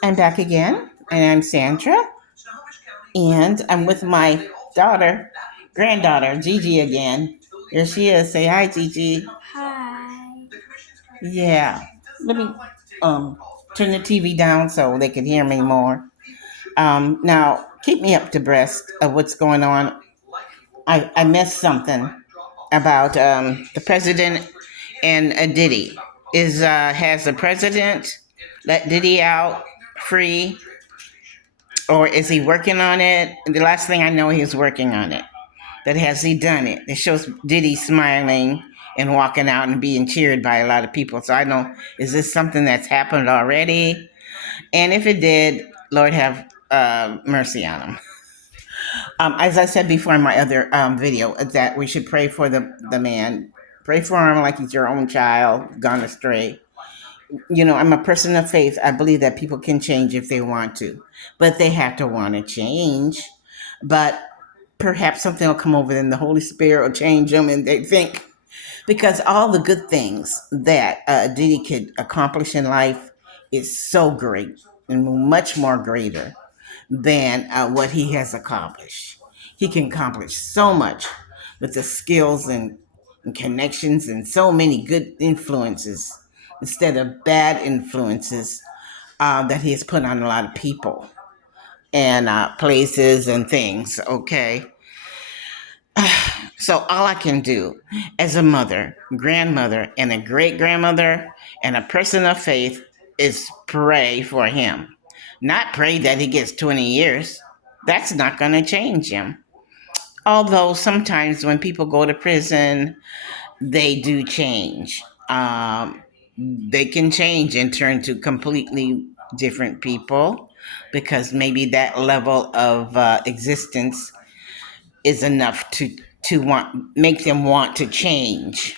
I'm back again, and I'm Sandra, and I'm with my granddaughter, Gigi again. Here she is. Say hi, Gigi. Hi. Yeah. Let me um turn the TV down so they can hear me more. Now keep me up to breast of what's going on. I missed something about the president and Diddy. Is has the president let Diddy out free, or is he working on it? The last thing I know, he's working on it. But has he done it? It shows Diddy smiling and walking out and being cheered by a lot of people. So I know, is this something that's happened already? And if it did, Lord have mercy on him. As I said before in my other video, that we should pray for the man. Pray for him like he's your own child, gone astray. You know, I'm a person of faith. I believe that people can change if they want to, but they have to want to change. But perhaps something will come over them. The Holy Spirit will change them, and they think, because all the good things that Diddy could accomplish in life is so great and much more greater than what he has accomplished. He can accomplish so much with the skills and connections and so many good influences instead of bad influences that he has put on a lot of people and places and things. Okay. So all I can do as a mother, grandmother, and a great grandmother, and a person of faith is pray for him. Not pray that he gets 20 years. That's not going to change him. Although sometimes when people go to prison, they do change. They can change and turn to completely different people because maybe that level of existence is enough to want make them want to change.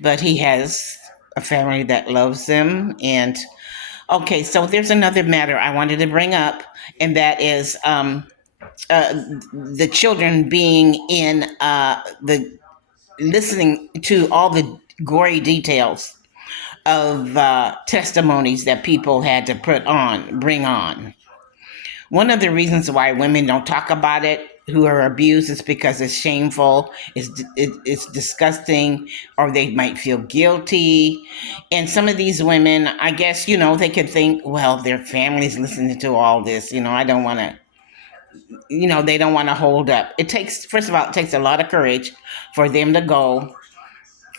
But he has a family that loves him. And okay, so there's another matter I wanted to bring up, and that is the children being in the listening to all the gory details of testimonies that people had to bring on. One of the reasons why women don't talk about it who are abused is because it's shameful, it's disgusting, or they might feel guilty. And some of these women, I guess, they could think, well, their families listening to all this, I don't want to, they don't want to hold up. It takes, first of all, it takes a lot of courage for them to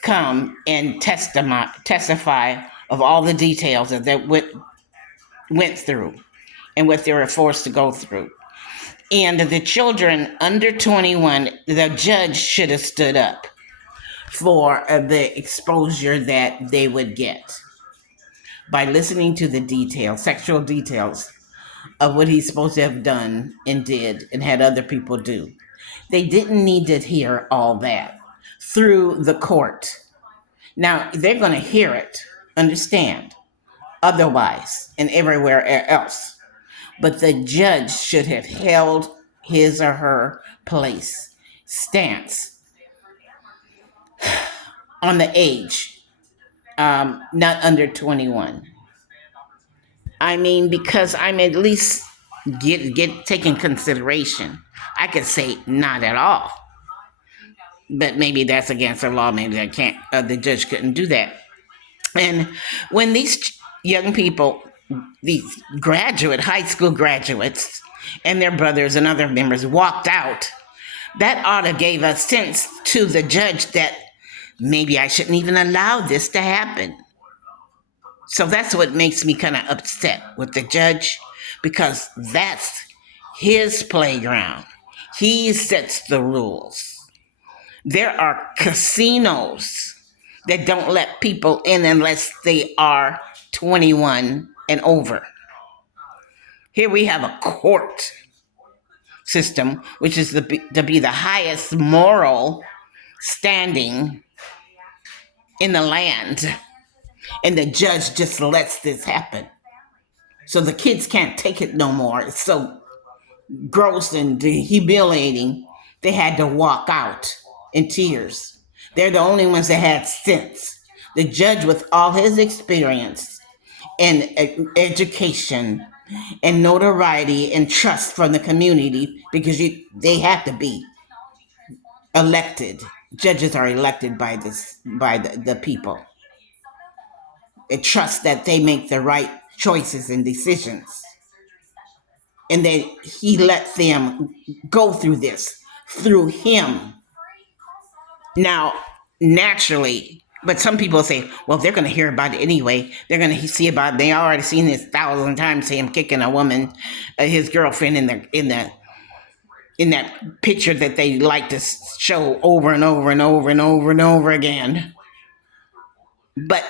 come and testify of all the details that they went through and what they were forced to go through. And the children under 21, the judge should have stood up for the exposure that they would get by listening to the details, sexual details of what he's supposed to have done and did and had other people do. They didn't need to hear all that through the court. Now, they're going to hear it, understand, otherwise, and everywhere else. But the judge should have held his or her stance on the age, not under 21. I mean, because I'm at least get taken consideration. I could say not at all, but maybe that's against the law. Maybe I can't. The judge couldn't do that. And when these young people, these high school graduates, and their brothers and other members walked out, that ought to gave a sense to the judge that maybe I shouldn't even allow this to happen. So that's what makes me kind of upset with the judge, because that's his playground. He sets the rules. There are casinos that don't let people in unless they are 21 and over. Here we have a court system, which is to be the highest moral standing in the land. And the judge just lets this happen. So the kids can't take it no more. It's so gross and humiliating. They had to walk out in tears. They're the only ones that had sense. The judge, with all his experience, and education and notoriety and trust from the community because they have to be elected. Judges are elected by the people. It trusts that they make the right choices and decisions. And that he let them go through this through him. Now, naturally, but some people say, well, they're going to hear about it anyway. They're going to see about it. They already seen this 1,000 times, him kicking a woman, his girlfriend in that picture that they like to show over and over and over and over and over again. But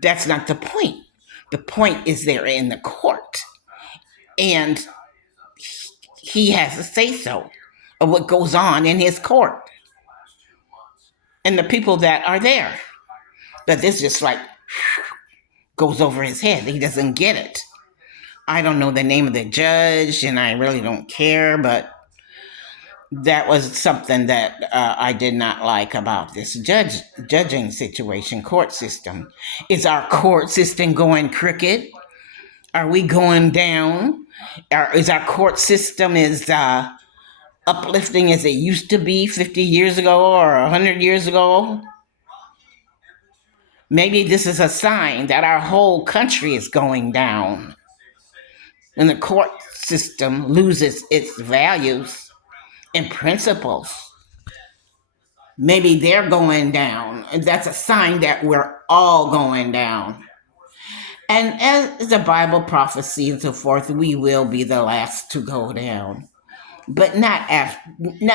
that's not the point. The point is they're in the court, and he has a say so of what goes on in his court and the people that are there. But this just like goes over his head. He doesn't get it. I don't know the name of the judge, and I really don't care, but that was something that I did not like about this judging situation, court system. Is our court system going crooked? Are we going down? Is our court system as uplifting as it used to be 50 years ago or 100 years ago? Maybe this is a sign that our whole country is going down and the court system loses its values and principles. Maybe they're going down, and that's a sign that we're all going down. And as the Bible prophecy and so forth, we will be the last to go down, but not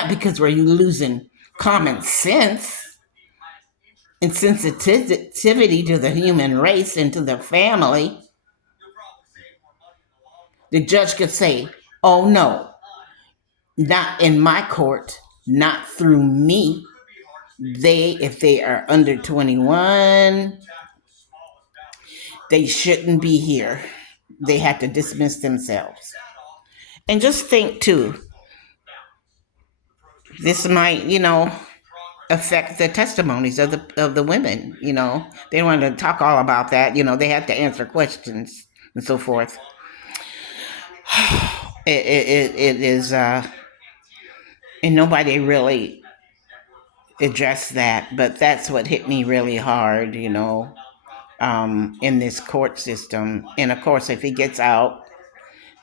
because we're losing common sense and sensitivity to the human race and to the family. The judge could say, "Oh no, not in my court, not through me. If they are under 21, they shouldn't be here. They have to dismiss themselves." And just think too, this might, affect the testimonies of the women. They want to talk all about that. They have to answer questions and so forth. It is, and nobody really addressed that, but that's what hit me really hard, in this court system. And of course, if he gets out,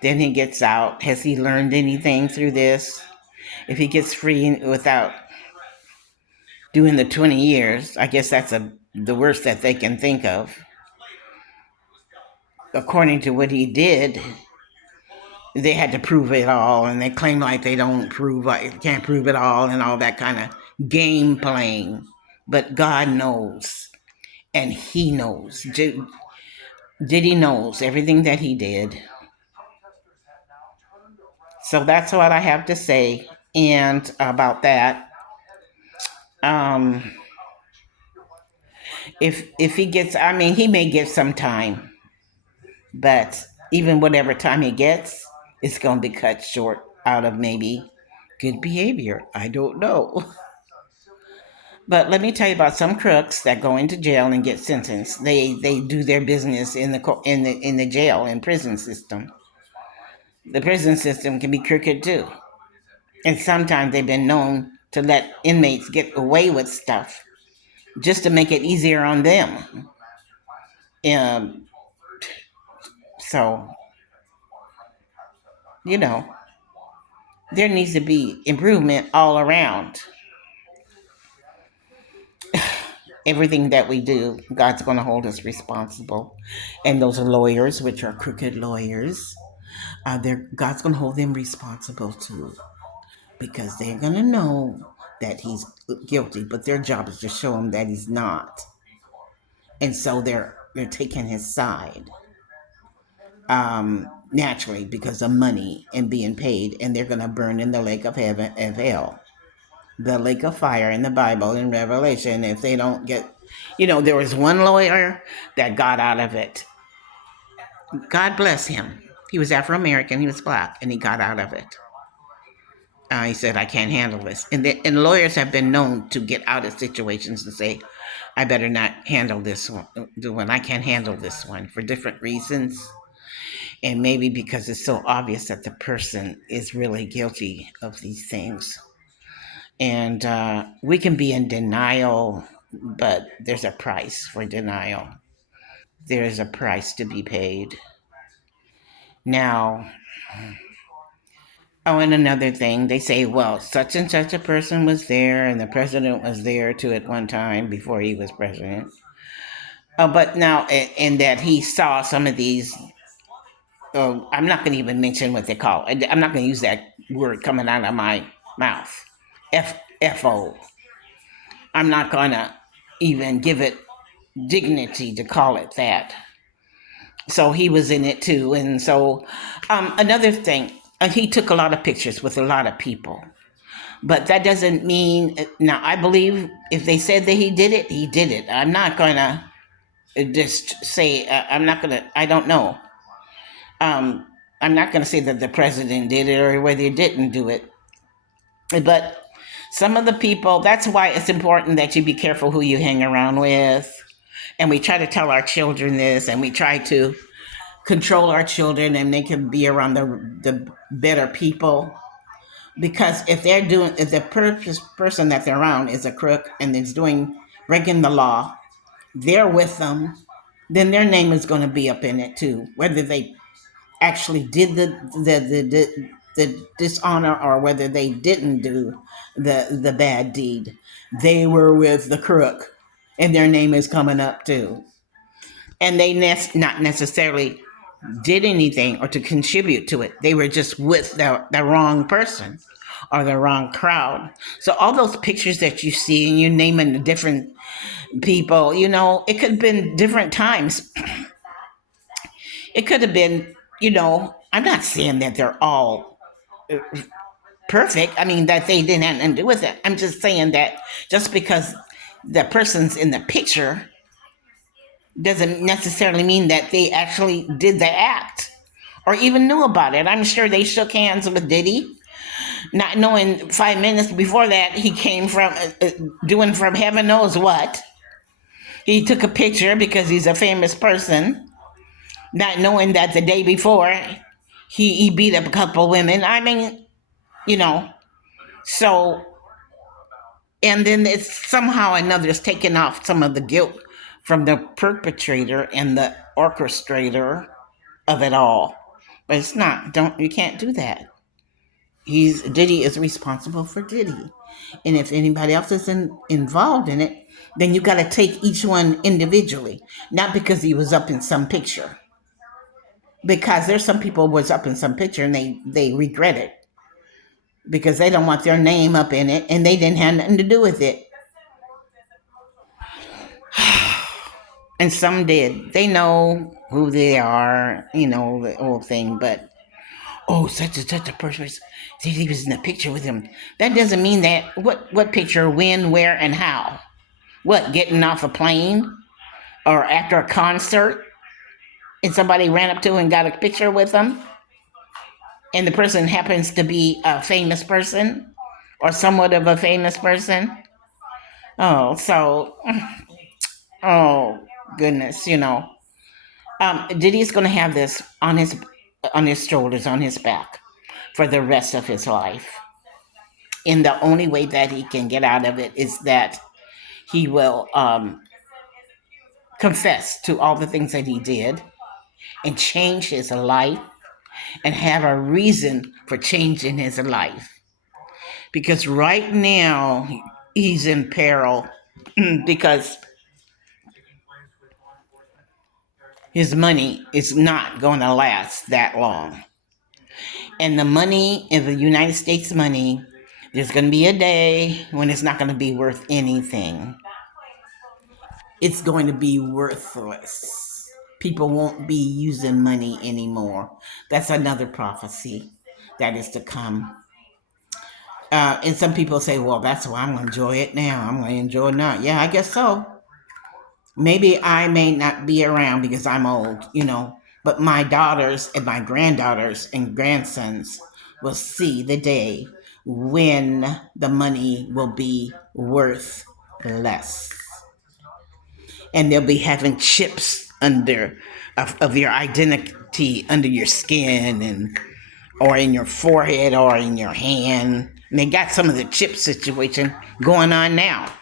then he gets out. Has he learned anything through this? If he gets free without doing the 20 years, I guess that's the worst that they can think of. According to what he did, they had to prove it all, and they claim like they can't prove it all, and all that kind of game playing. But God knows, and he knows. Diddy knows everything that he did. So that's what I have to say and about that. If he gets, he may get some time, but even whatever time he gets, it's going to be cut short out of maybe good behavior. I don't know. But let me tell you about some crooks that go into jail and get sentenced. They do their business in the jail and prison system. The prison system can be crooked too, and sometimes they've been known to let inmates get away with stuff just to make it easier on them. So, there needs to be improvement all around. Everything that we do, God's going to hold us responsible. And those lawyers, which are crooked lawyers, God's going to hold them responsible too, because they're going to know that he's guilty, but their job is to show him that he's not. And so they're taking his side, naturally, because of money and being paid, and they're going to burn in the lake of hell, the lake of fire in the Bible in Revelation. If they don't get, there was one lawyer that got out of it. God bless him. He was Afro-American, he was black, and he got out of it. He said, "I can't handle this." And lawyers have been known to get out of situations and say, I better not handle this one. The one I can't handle this one for different reasons, and maybe because it's so obvious that the person is really guilty of these things. And we can be in denial, but there's a price for denial. There is a price to be paid. Now, oh, and another thing, they say, well, such and such a person was there, and the president was there too at one time before he was president. But now, in that he saw some of these, I'm not going to even mention what they call it. I'm not going to use that word coming out of my mouth. FO. I'm not going to even give it dignity to call it that. So he was in it too. And so, another thing, he took a lot of pictures with a lot of people. But that doesn't mean, now I believe if they said that he did it, he did it. I'm not going to just say, I'm not going to, I don't know. Um, I'm not going to say that the president did it or whether he didn't do it. But some of the people, that's why it's important that you be careful who you hang around with. And we try to tell our children this, and we try to control our children, and they can be around the better people. Because if the person that they're around is a crook and is breaking the law, they're with them, then their name is going to be up in it too, whether they actually did the dishonor or whether they didn't do the bad deed. They were with the crook, and their name is coming up too. And they not necessarily did anything or to contribute to it. They were just with the wrong person or the wrong crowd. So all those pictures that you see and you naming the different people, it could have been different times. It could have been, I'm not saying that they're all perfect. I mean, that they didn't have anything to do with it. I'm just saying that just because the person's in the picture doesn't necessarily mean that they actually did the act or even knew about it. I'm sure they shook hands with Diddy, not knowing 5 minutes before that he came from doing from heaven knows what. He took a picture because he's a famous person, not knowing that the day before he beat up a couple women. I mean, so, and then it's somehow or another it's taken off some of the guilt from the perpetrator and the orchestrator of it all. But it's not, you can't do that. Diddy is responsible for Diddy. And if anybody else is involved in it, then you got to take each one individually, not because he was up in some picture. Because there's some people was up in some picture and they regret it because they don't want their name up in it and they didn't have nothing to do with it. And some did. They know who they are, the whole thing, but such and such a person, he was in a picture with him. That doesn't mean that. What picture, when, where, and how? What, getting off a plane? Or after a concert? And somebody ran up to and got a picture with them? And the person happens to be a famous person? Or somewhat of a famous person? Oh, so, oh, goodness, Diddy's going to have this on his shoulders, on his back, for the rest of his life. And the only way that he can get out of it is that he will confess to all the things that he did and change his life and have a reason for changing his life. Because right now he's in peril because his money is not going to last that long. And the money in the United States money, there's going to be a day when it's not going to be worth anything. It's going to be worthless. People won't be using money anymore. That's another prophecy that is to come. And some people say, well, that's why I'm going to enjoy it now. I'm going to enjoy it now. Yeah, I guess so. Maybe I may not be around because I'm old, but my daughters and my granddaughters and grandsons will see the day when the money will be worth less. and they'll be having chips of your identity under your skin and or in your forehead or in your hand. And they got some of the chip situation going on now.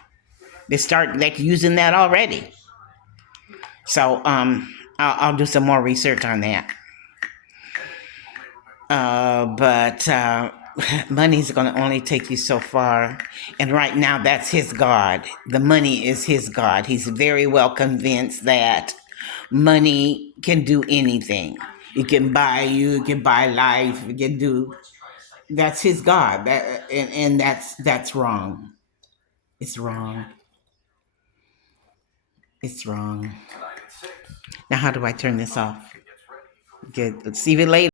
They start like using that already. So I'll do some more research on that. But money's going to only take you so far. And right now, that's his God. The money is his God. He's very well convinced that money can do anything. It can buy you, it can buy life, it can do. That's his God. And that's wrong. It's wrong. It's wrong. Now, how do I turn this off? Good. See you later.